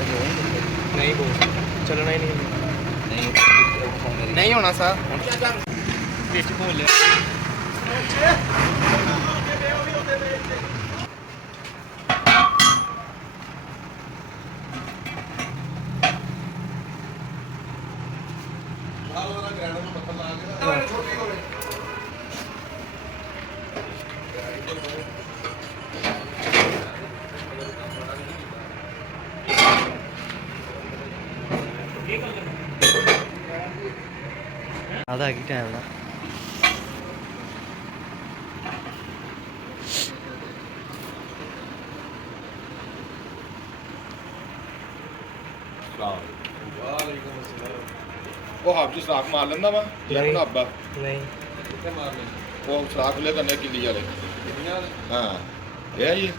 नहीं बोल चलना ही नहीं होना सर बोल आधा की टाइम ना ਉਹ ਹੱਬ ਚ ਸਰਾਖ ਮਾਰ ਲੈਂਦਾ ਵਾ ਯਾਰ ਨਹੀਂ। ਹੱਬਾ नहीं ਕਿੱਥੇ ਮਾਰਨੇ ਉਹ ਸਰਾਖ ਲੈ ਕਰਨੇ ਕਿੱਲੀ ਵਾਲੇ ਹਾਂ ਇਹ ਆ ਜੀ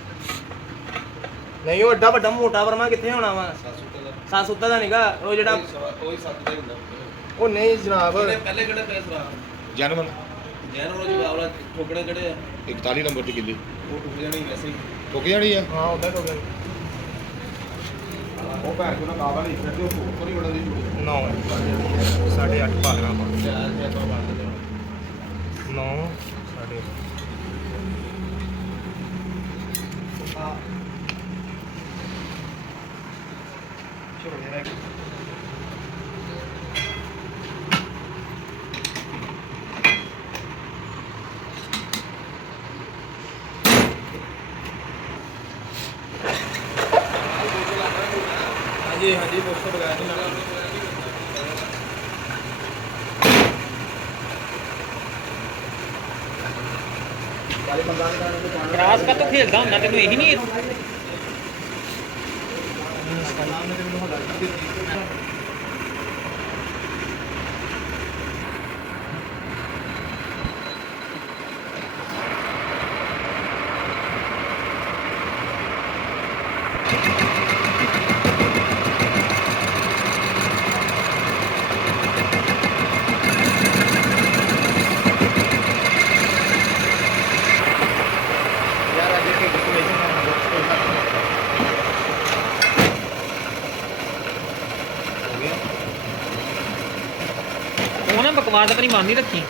नहीं वो एड्डा बड़ा मोटा वर्मा कितने होना वा सात सुत्ता दा निका वो जेड़ा ਉਹੀ ਸੱਤ ਦਾ ਹੁੰਦਾ ओ नहीं जनाब ਪਹਿਲੇ ਕਿਹੜੇ ਪੈ ਸਰਾ ਜਨਮਨ ਜੈਨ ਰੋਜ਼ ਬਾਵਲਾ ਠੋਕੜੇ ਕਿਹੜੇ ਆ 41 ਨੰਬਰ ਦੀ ਕਿੱਲੀ ਉਹ ਟੁੱਟ ਜਾਣੀ ਵੈਸੇ ਹੀ ਟੁੱਕ ਜਾਣੀ ਆ हां उधर हो गया ਉਹ ਭੈਣ ਕੋਲ ਕਾਬਾ ਨਹੀਂ ਫਿਰਦੇ ਉਹ ਥੋੜੀ ਬੜਾ ਦੀ ਝੂੜੀ 9 8:30 ਭਾਗਣਾ ਪਾ ਚਾਰ ਤੇ ਆਪਾਂ ਬਾਤ ਕਰਦੇ 9 8:30 हाँ जी हाँ जी दोस्तों लगाया था क्रास का तो खेलता हूं तेन यही नहीं यार आज के डिस्कशन करना बहुत हो गया वो ना बकवास अपनी मान नहीं रखी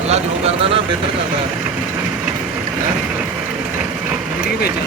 ਅੱਲਾ ਜੋ ਕਰਦਾ ਨਾ ਬਿਹਤਰ ਕਰਦਾ वीडियो भेजा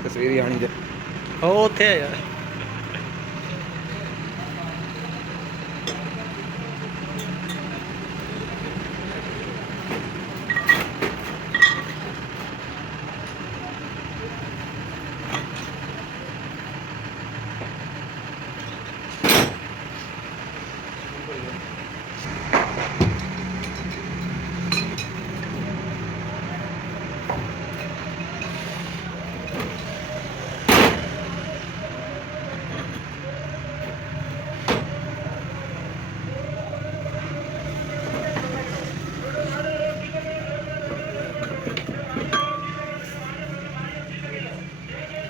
ਤਸਵੀਰ ਹੀ ਆਣੀ ਜੇ ਉਹ ਉੱਥੇ ਆ ਯਾਰ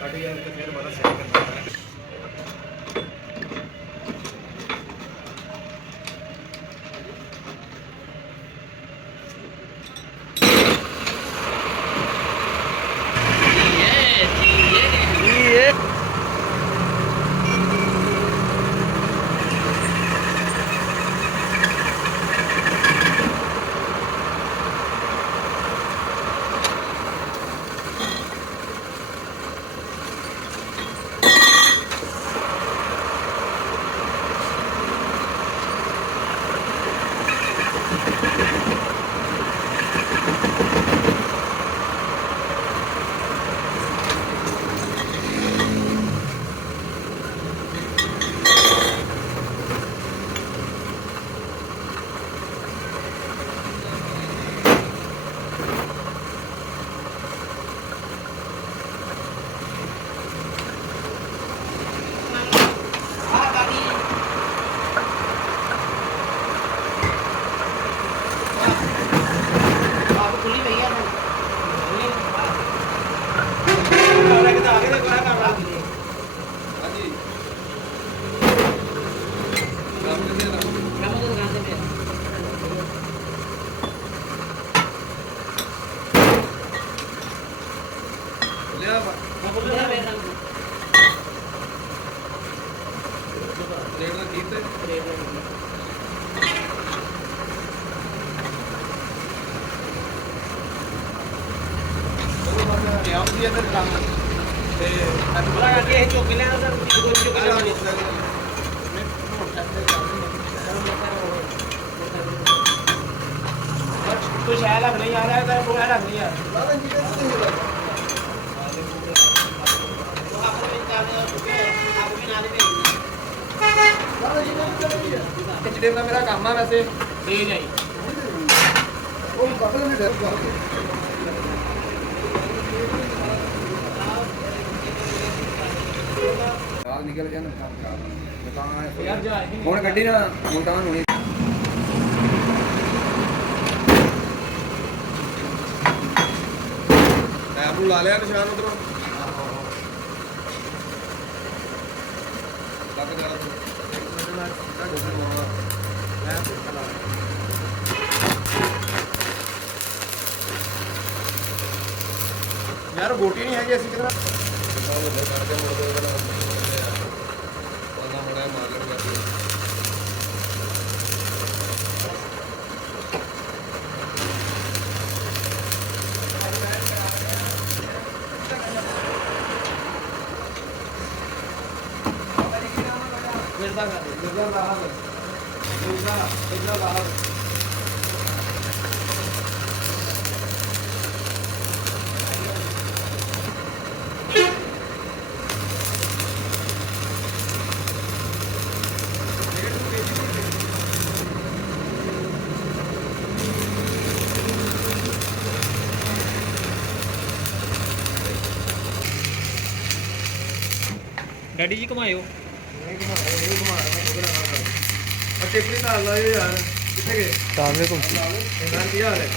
ਸਾਡੀ ਯਾਰ ਤੇ ਫਿਰ ਬੜਾ ਸਹੀ ਕਰਦਾ ਹੈ ਹਾਂਜੀ ਕੰਮ ਕਿੱਥੇ ਦਾ ਲਿਆ ਰੇਟ ਦਾ ਕੀਤੇ ਆਉਂ ਦੀ ਇੱਧਰ ਕੰਮ ਤੇ ਬੁਲਾ ਕਰਕੇ ਇਹ ਚੁੱਕ ਲਿਆ ਸਰ ਕੋਈ ਚੁੱਕ ਲਿਆ ਤੂੰ ਸ਼ਾਇਦ ਲੱਗ ਨਹੀਂ ਆ ਰਿਹਾ ਤਾਂ ਕੋਈ ਲੱਗ ਨਹੀਂ ਆ ਖਿਚੜੇ ਦਾ ਮੇਰਾ ਕੰਮ ਆ ਵੈਸੇ ਠੀਕ ਹੈ ਜੀ ਉਹ ਬਗਲ ਵਿੱਚ ਡਰ ਯਾਰ ਨਿਕਲ ਜਾਣ ਦੁਕਾਨ ਯਾਰ ਜਾ ਹੁਣ ਗੱਡੀ ਨਾ ਮੁਲਤਾਨ ਹੋਣੀ ਟੈਬ ਨੂੰ ਲਾ ਲਿਆ ਨਿਸ਼ਾਨ ਉਧਰੋਂ ਲੱਗ ਜਾ ਯਾਰ ਗੋਟੀ ਨਹੀਂ ਹੈਗੀ ਅਸੀਂ ਕਿਹੜਾ ਕਰਕੇ ਮੁੜਦੇ ਉਹਦਾ ਮੁੰਡਾ ਮਾਰ ਲੈਣ ਲੱਗੇ ਡੈਡੀ ਜੀ ਘੁਮਾਇਓ ਟਿੱਪਣੀ ਨਾਲ ਲਾਇਓ ਯਾਰ ਕਿੱਥੇ ਗਏ ਸਾਹਮਣੇ ਘੁੰਮ ਇਹਨਾਂ ਕੀ ਹਾਲ ਹੈ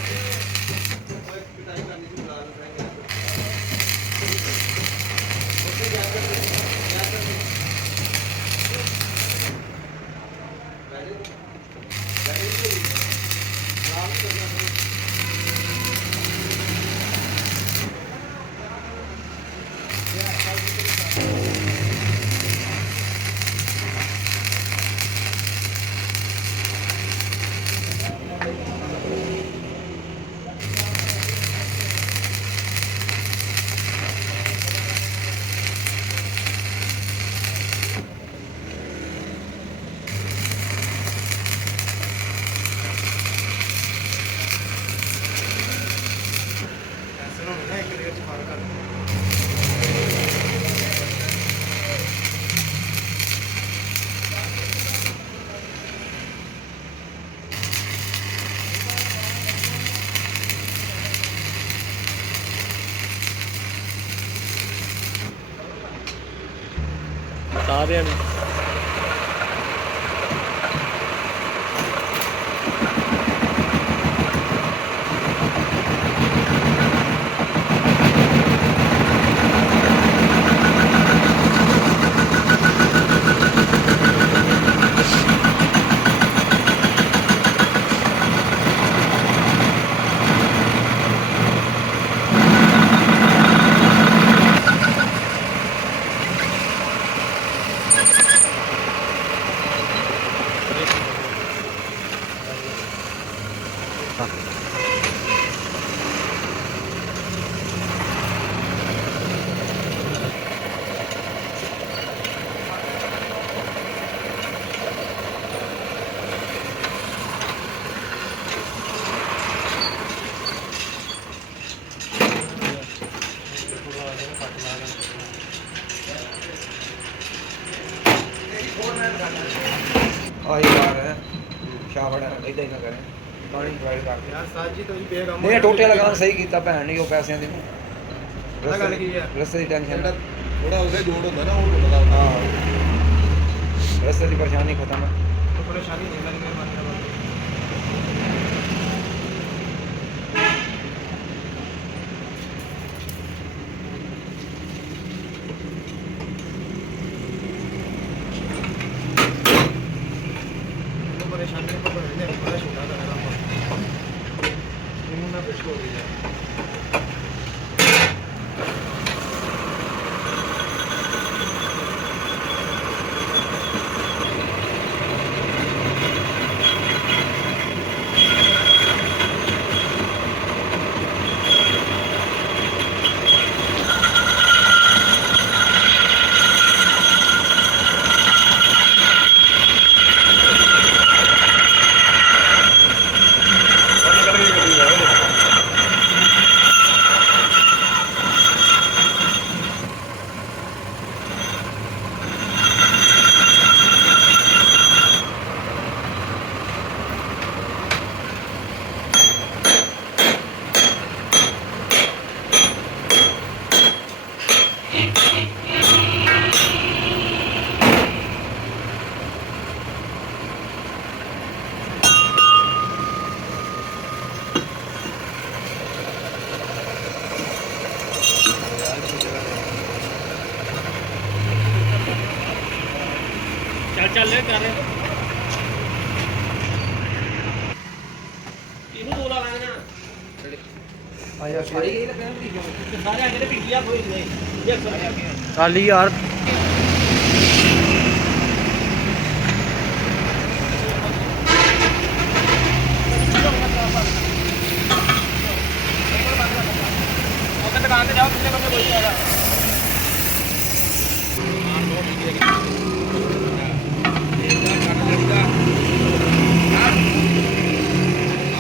ਸਾਰਿਆਂ ਨੂੰ ਆਹੀ ਯਾਰ ਹੈ ਸ਼ਾਵੜ ਇਦਾਂ ਹੀ ਨਾ ਕਰੇ ਪਾਣੀ ਪ੍ਰੋਵਾਈਡ ਕਰਦੇ ਯਾਰ ਸਾਜ ਜੀ ਤੁਸੀਂ ਬੇਗਮ ਨਹੀਂ ਟੋਟੇ ਲਗਾਉਣਾ ਸਹੀ ਕੀਤਾ ਭੈਣ ਨਹੀਂ ਉਹ ਪੈਸਿਆਂ ਦੀ ਪਤਾ ਗੱਲ ਕੀ ਹੈ? ਰਸਤੇ ਦੀ ਟੈਨਸ਼ਨ ਥੋੜਾ ਉਹਦੇ ਜੋੜ ਹੁੰਦਾ ਨਾ ਉਹ ਹੁੰਦਾ ਹਾਂ ਰਸਤੇ ਦੀ ਪਰੇਸ਼ਾਨੀ ਖਤਮ ਹੈ तो परेशानी नहीं लगी मेहरबानी करके तो परेशानी को बढ़ने बड़ा छोटा करेगा हम ना कुछ हो गया ਚੱਲ ਕਰ ਇਹਨੂੰ ਦੋ ਲਾ ਲਾਂਗੇ ਨਾ ਆਇਆ ਸਾਰੀ ਗਈ ਲੱਗਣਾ ਵੀ ਸਾਰੇ ਆਗੇ ਤੇ ਪਿੱਟੀਆਂ ਹੋਈ ਨੇ ਇਹ ਸਾਰੇ ਆਗੇ ਖਾਲੀ ਯਾਰ ਉਹ ਦੁਕਾਨ ਤੇ ਜਾਓ ਕਿੰਨੇ ਬੰਦੇ ਕੋਈ ਨਹੀਂ ਆਇਆ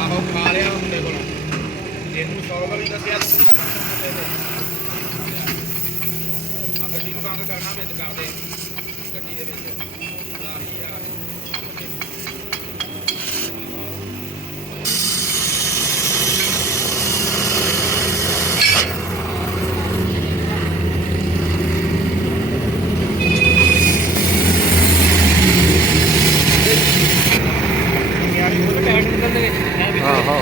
ਆਹੋ ਖਾ ਲਿਆ ਮੁੰਡੇ ਕੋਲ ਇਹਨੂੰ 100 ਵਾਰੀ ਦੱਸਿਆ ਆ ਗੱਡੀ ਨੂੰ ਬੰਦ ਕਰਨਾ ਵਿੱਚ ਕਰਦੇ ਗੱਡੀ ਦੇ ਵਿੱਚ ਆਹੀ ਆ ਹਾਂ ਹਾਂ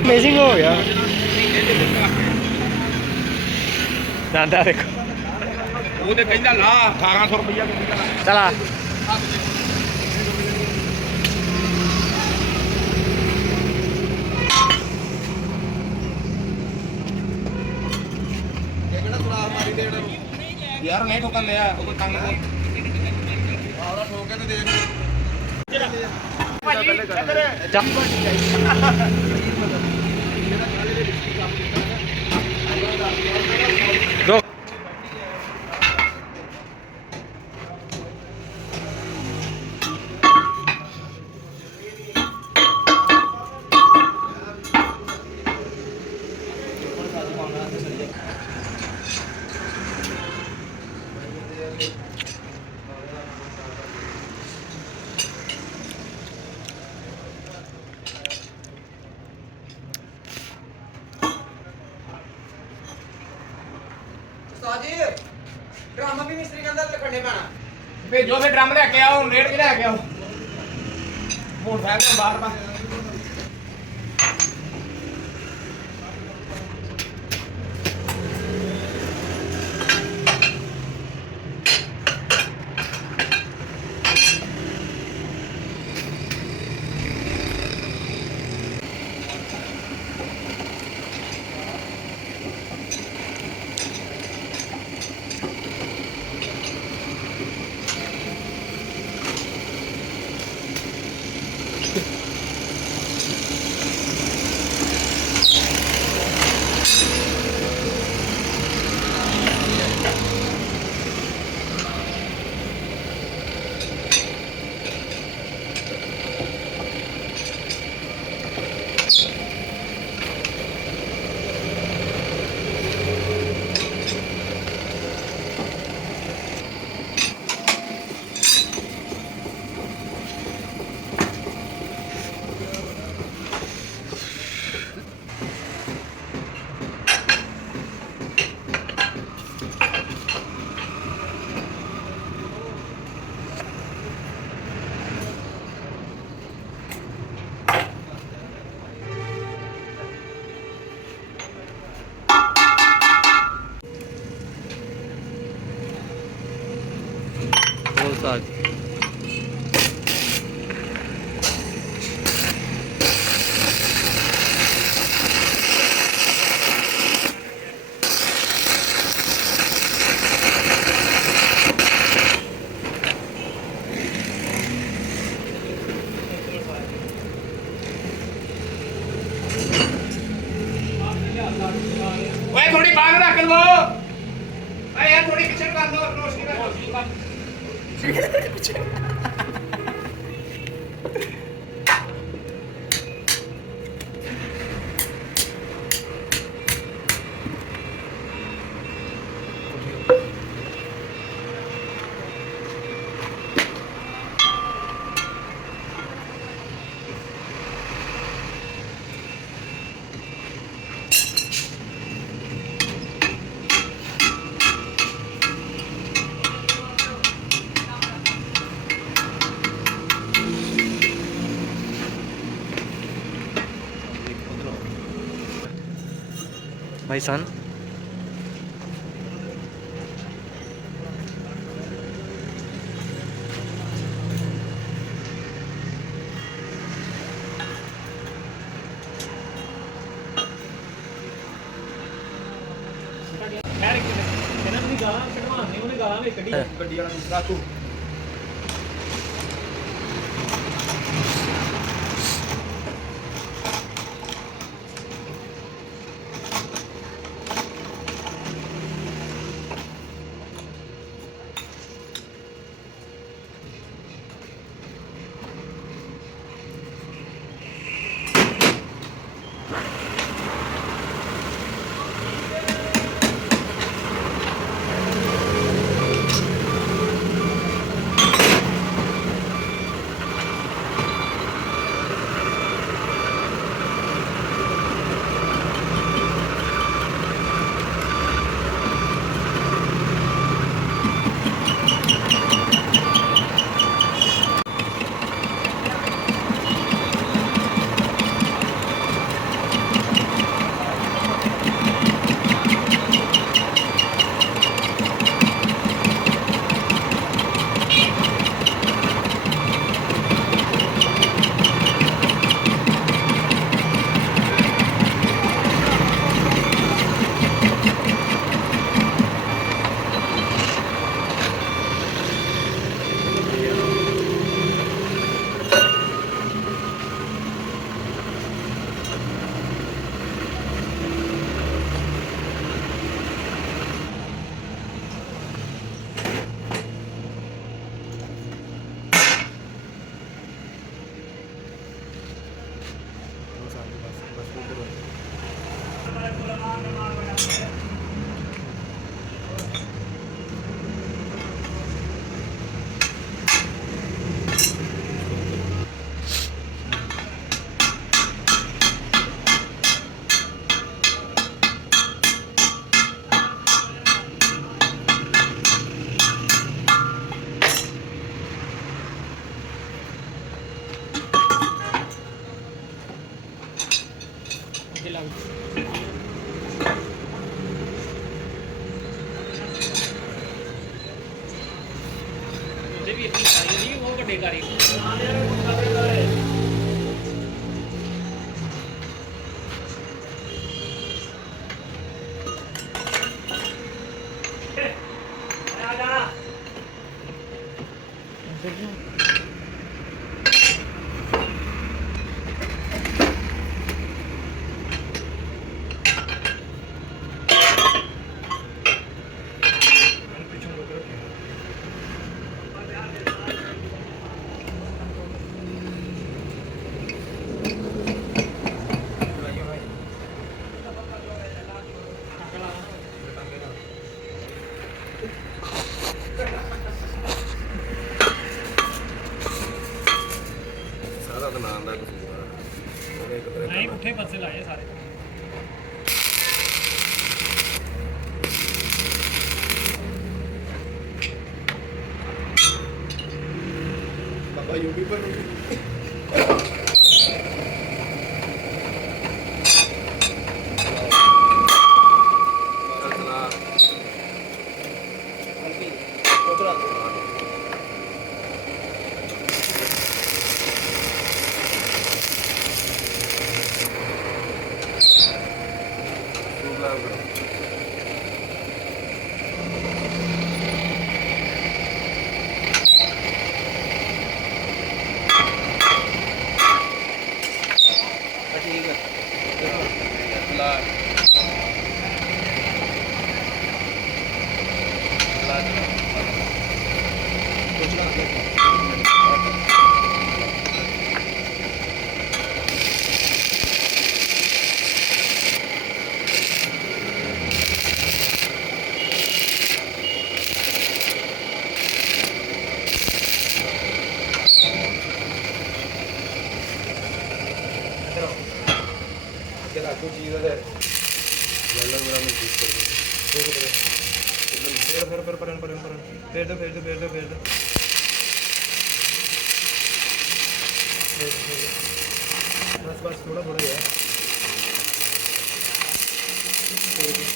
ਅਮੇਜ਼ਿੰਗ ਹੋ ਗਿਆ ਦਾਦਾ ਦੇਖੋ ਉਹ ਤੇ ਕਹਿੰਦਾ ਲਾ 1800 ਰੁਪਇਆ ਚਲਾ ਯਾਰ ਨਹੀਂ ਠੋਕਣ ਲਿਆ ਉਹ ਕੋਈ ਤੰਗ ਨਹੀਂ ਆਉਰਾ ਠੋਕ ਕੇ ਤੇ ਦੇਖ ਚੱਲ ਉਸਤਾਦ ਜੀ ਡਰਾਮਾ ਵੀ ਮਿਸਤਰੀ ਕਹਿੰਦਾ ਲਖਣੇ ਪੈਣਾ। ਭੇਜੋ ਫਿਰ ਡਰਮ ਲੈ ਕੇ ਆਓ, ਹੁਣ ਰੇਟ ਕੇ ਲੈ ਕੇ ਆਓ। ਮੋਟਰਸਾਈਕਲ ਤੋਂ ਬਾਹਰ ਬਾ ਬੋਲ ਸਾਜ ਓਏ ਥੋੜੀ ਬਾਹਰ ਰੱਖ ਲਵੋ। ਓਏ ਯਾਰ ਥੋੜੀ ਪਿੱਛੇ ਕਰ ਦੋ, ਰੋਸ਼ਨੀ ਕਰ। भाई सन ਗੱਡੀ ਵਾਲਾ ਦੂਸਰਾ ਤੂੰ ਵੀ ਆਪਣੀ ਕਾਰੀਗਰੀ ਉਹ ਵੱਡੇ ਕਾਰੀਗਰ ਸਾਰਾ ਤਾਂ ਨਾਮ ਦਾ ਕਸੂਰ ਆ ਇੱਕ ਤਰ੍ਹਾਂ ਨਹੀਂ ਪੁੱਠੇ ਪਾਸੇ ਲਾਏ ਸਾਰੇ ਬਾਬਾ ਯੂਪੀ ਪਰ ਕੋਈ ਚੀਜ਼ ਹੈ ਜੈਲਰ ਮੇਰਾ ਮੈਂ ਠੀਕ ਕਰ ਦੂੰ ਫਿਰ ਪਰਨ ਫੇਰ ਦੋ बस थोड़ा थोड़ा यार ठीक है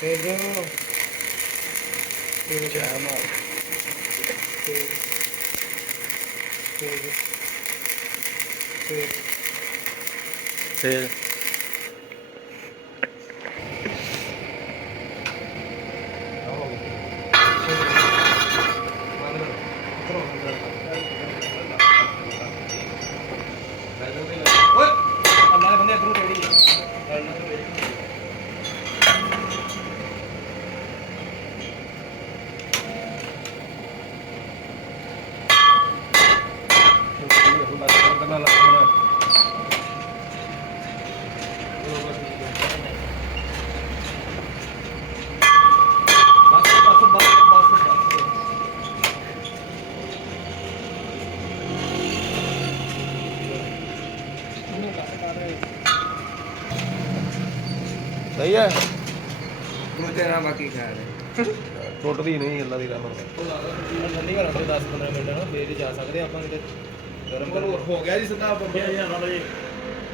Pedro. Llama. फिर अल्लाह ने बंदे इधरों टेढ़ी है ਸਹੀ ਹੈ ਤੂੰ ਤੇਰਾ ਬਾਕੀ ਖਿਆਲ ਹੈ। ਟੁੱਟਦੀ ਨਹੀਂ ਅੱਲਾ ਦੀ ਰਹਿਮਤ ਠੰਡੀ ਘਰਾਂ ਤੇ 10-15 ਮਿੰਟ ਨਾ ਫੇਰ ਹੀ ਜਾ ਸਕਦੇ ਆਪਾਂ ਕਿਤੇ ਗਰਮ ਪਰ ਹੋ ਗਿਆ ਜੀ ਸਿੱਧਾ ਬੰਬੇ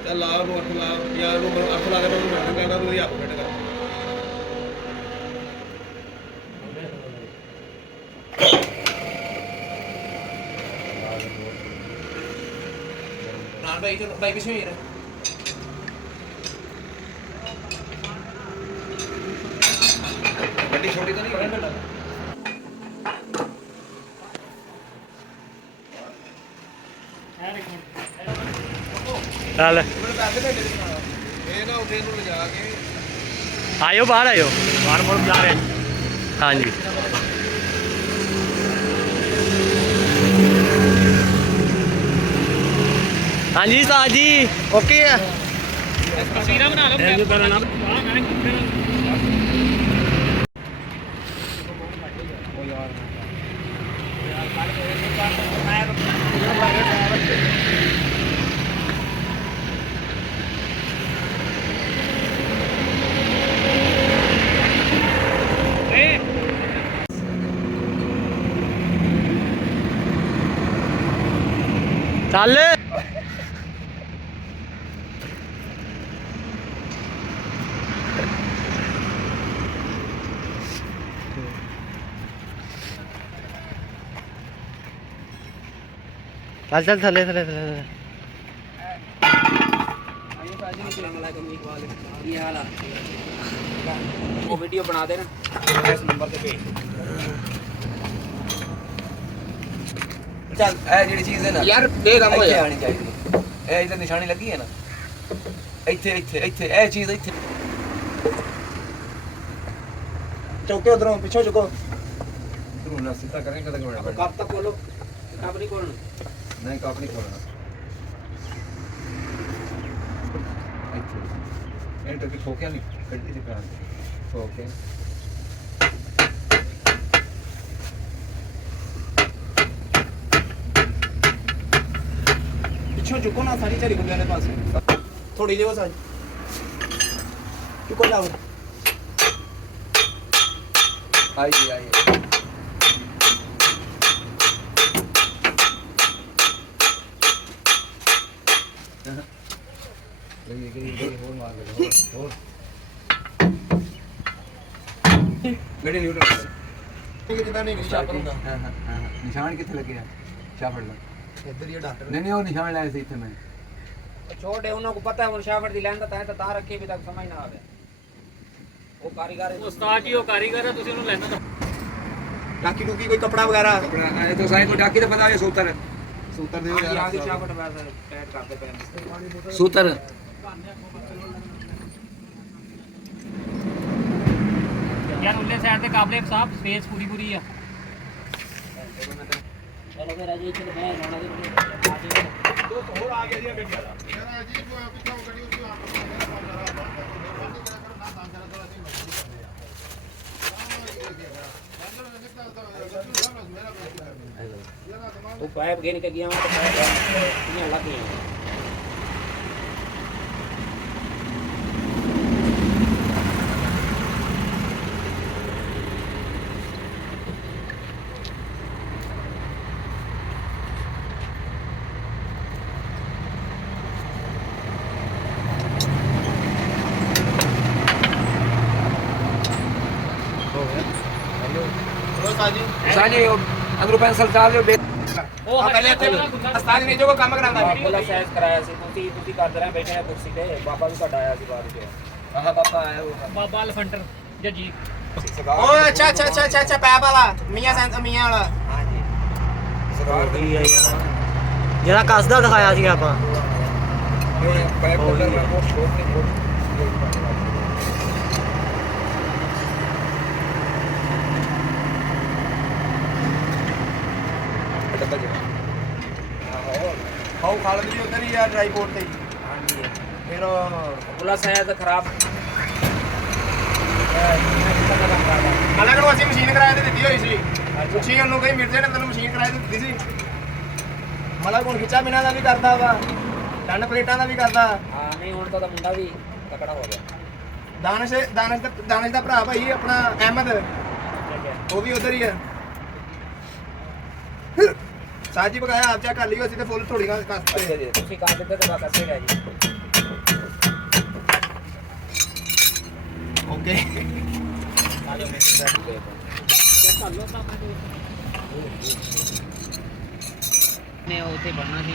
ਚੱਲ ਲਾ ਉਹ ਅੱਖ ਲਾ ਯਾਰ ਉਹ ਅੱਖ ਲਾ ਕੇ ਤੂੰ ਮੈਂ ਕਹਿੰਦਾ ਤੂੰ ਹੱਥ ਫਿੱਟ ਕਰ ਨਾਲ ਭਾਈ ਚਲੋ ਭਾਈ ਪਿੱਛੇ ਹੀ ਰਹਿ ਗੱਡੀ ਛੋਟੀ ਤਾਂ ਨਹੀਂ ਚੱਲ ਇਹ ਨਾ ਉੱਥੇ ਨੂੰ ਲਿਜਾ ਕੇ ਆਇਓ ਬਾਹਰ ਆਇਓ ਬਾਹਰ ਮੁੜ ਜਾ ਰਹੇ ਹਾਂਜੀ ਹਾਂਜੀ ਉਸਤਾਦ ਜੀ ਓਕੇ ਆ ਤਸਵੀਰਾਂ ਬਣਾ ਲਓ ਮੈਂ ਕਰਨਾ ਚੱਲ ਚੱਲ ਚੱਲ ਥੱਲੇ ਥੱਲੇ ਥੱਲੇ वो वीडियो बना देना इस नंबर पे भेज ਚੱਲ ਇਹ ਜਿਹੜੀ ਚੀਜ਼ ਹੈ ਨਾ ਯਾਰ ਦੇ ਕੰਮ ਇੱਥੇ ਹੋਇਆ ਆਣੀ ਚਾਹੀਦੀ ਇਹ ਇਹਦੇ ਨਿਸ਼ਾਨੀ ਲੱਗੀ ਹੈ ਨਾ ਇੱਥੇ ਇੱਥੇ ਇੱਥੇ ਇਹ ਚੀਜ਼ ਇੱਥੇ ਚੌਕੇ ਉਧਰੋਂ ਪਿੱਛੋਂ ਚੁੱਕੋ ਤੂੰ ਨਾ ਸਿੱਧਾ ਕरेंगे तो क्या कब तक खोलो कब नहीं खोलना नहीं कप नहीं खोलना एंटर के ठोके नहीं कड्डी से करा ठोके ਪਿੱਛੋਂ ਚੁੱਕੋ ਨਾ ਸਾਰੀ ਝੜੀ ਗੁੱਲਿਆਂ ਦੇ ਪਾਸੇ ਥੋੜੀ ਜਿਹੀ ਉਹ ਸਾਜ ਚੁੱਕੋ ਜਾਓ आइए आइए लगी और मार ले और गड्डी नहीं उठा ਜਿੱਦਾਂ ਨਹੀਂ निशान निशान कितने लगे हैं क्या पड़ लगा ਇੱਧਰ ਹੀ ਡਾਕਟਰ नहीं नहीं वो निशान लाए थे इतने में छोटे उन्हों को पता है वो शाफर दी लैंदा तां तार रखी भी तक समझ ना आवे वो कारीगर है ਉਸਤਾਦ ਜੀ ਉਹ ਕਾਰੀਗਰ ਆ ਤੁਸੀਂ ਉਹਨੂੰ ਲੈਣਾ ਤਾਂ ਟਾਕੀ ਟੂਕੀ ਕੋਈ ਕਪੜਾ ਵਗੈਰਾ कपड़ा आए तो साईं को डाकी तो पता है सूतर ਸੂਤਰ ਦੇ आगे आगे शाफर वैसा टाइट करते पे सूतर ਯਾਰ ਉੱਲੇ ਸਾਈਡ ਤੇ ਕਾਬਲੇ ਸਾਹਿਬ ਸਪੇਸ ਪੂਰੀ ਪੂਰੀ ਆ चलो फिर अजय चल मैं जाना दे तो पाइप गिन के गया तो पाइप यहाँ लग गया साजी अंदर पेंसिल डाल दो ਉਹ ਆ ਪਹਿਲੇ ਇੱਥੇ ਉਸਤਾਦ ਨੇ ਜੋ ਕੰਮ ਕਰਾਉਂਦਾ फुल एक्सरसाइज कराया सी तुसी करते रहे बैठे हैं कुर्सी पे बाबा भी कट आया सी बाद में हां पापा आया वो ਬਾਬਾ ਲਫੰਟਰ ਜੱਜੀ ਓਏ ਅੱਛਾ ਅੱਛਾ ਅੱਛਾ ਅੱਛਾ ਅੱਛਾ ਪੈਪ ਵਾਲਾ ਮੀਆਂ ਸੈਂਸ ਮੀਆਂ ਵਾਲਾ हां जी सरकार भी ਜਿਹੜਾ ਕੱਸਦਾ ਦਿਖਾਇਆ ਸੀ ਆਪਾਂ पाइप को वो छोड़ नहीं ਹਾਉ ਖਾਲਦ ਵੀ ਉਧਰ ਹੀ ਆ ਟ੍ਰਾਈਪੋਰਟ ਤੇ हां जी ਤੇ ਫਿਰ ਉਹ प्लस है तो खराब ਮਲਕ ਨੂੰ ਅਸੀਂ ਮਸ਼ੀਨ ਕਿਰਾਏ ਤੇ ਦਿੱਤੀ ਹੋਈ ਸੀ ਪੁੱਛੀ ਉਹਨੂੰ ਕਹੀ ਮਿਰਜ਼ੇ ਨੇ ਤੈਨੂੰ ਮਸ਼ੀਨ ਕਿਰਾਏ ਤੇ ਦਿੱਤੀ ਸੀ ਮਲਕ ਹੁਣ ਖਿੱਚਾ ਬਿਨਾਂ ਦਾ ਵੀ ਕਰਦਾ ਵਾ ਡੰਡ ਪਲੇਟਾਂ ਦਾ ਵੀ ਕਰਦਾ हाँ नहीं हूँ तो मुंडा भी तकड़ा हो गया ਦਾਨਿਸ਼ ਦਾ ਭਰਾ ਭਾਈ ਆਪਣਾ ਅਹਿਮਦ ਉਹ ਵੀ ਉਧਰ ਹੀ ਆ ਸਾਜੀ ਬਗਾਇਆ ਆਪ ਚਾ ਕਰ ਲਿਓ ਅਸੀਂ ਤੇ ਫੁੱਲ ਥੋੜੀਆਂ ਕੱਸਤੇ ਤੁਸੀਂ ਕਰ ਦਿੱਤੇ ਤੇ ਬਸ ਅੱਛੇ ਰਹਿ ਜੀ ਓਕੇ ਆਜੋ ਮੈਂ ਬੈਠ ਕੇ ਚੱਲ ਲੋ ਤਾਂ ਨੇ ਉੱਥੇ ਬਣਨਾ ਸੀ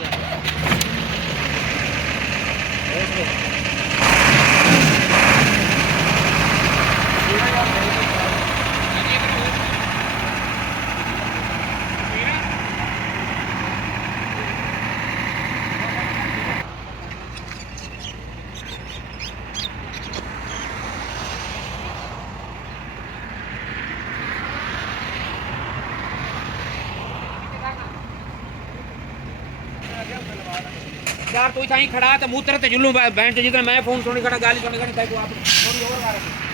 यार तू इतना ही खड़ा तो मुँह तेरे ते जुल्लू बैंड जितना मैं फोन सुनी खड़ा गाली सुनी खड़ी तू आप थोड़ी और मार